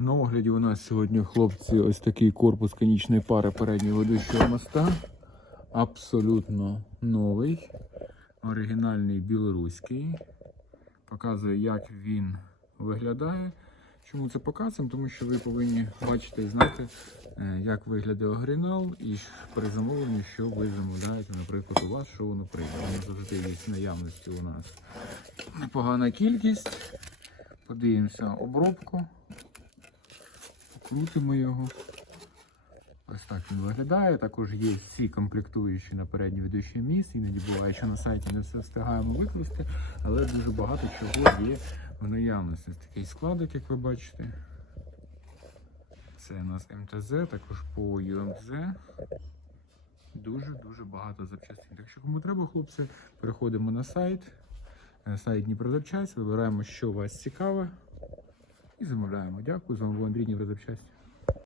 На огляді у нас сьогодні, хлопці, ось такий корпус конічної пари переднього ведучого моста. Абсолютно новий, оригінальний білоруський. Показує, як він виглядає. Чому це показуємо? Тому що ви повинні бачити і знати, е, як виглядає оригінал, і при замовленні, що ви замовляєте, наприклад, у вас, що воно прийде. Воно завжди є наявності у нас непогана кількість. Подивимося обробку. Покрутимо його. Ось так він виглядає. Також є всі комплектуючі на передній ведучий міст. Іноді буває, що на сайті не все встигаємо викласти, але дуже багато чого є в наявності. Такий складик, як ви бачите. Це у нас МТЗ, також по UMZ. Дуже-дуже багато запчастин. Так що кому треба, хлопці, переходимо на сайт. Е, Сайт Дніпрозапчасть, вибираємо, що вас цікаве. І замовляємо. Дякую. З вами був Андрій Дніпрозапчасть.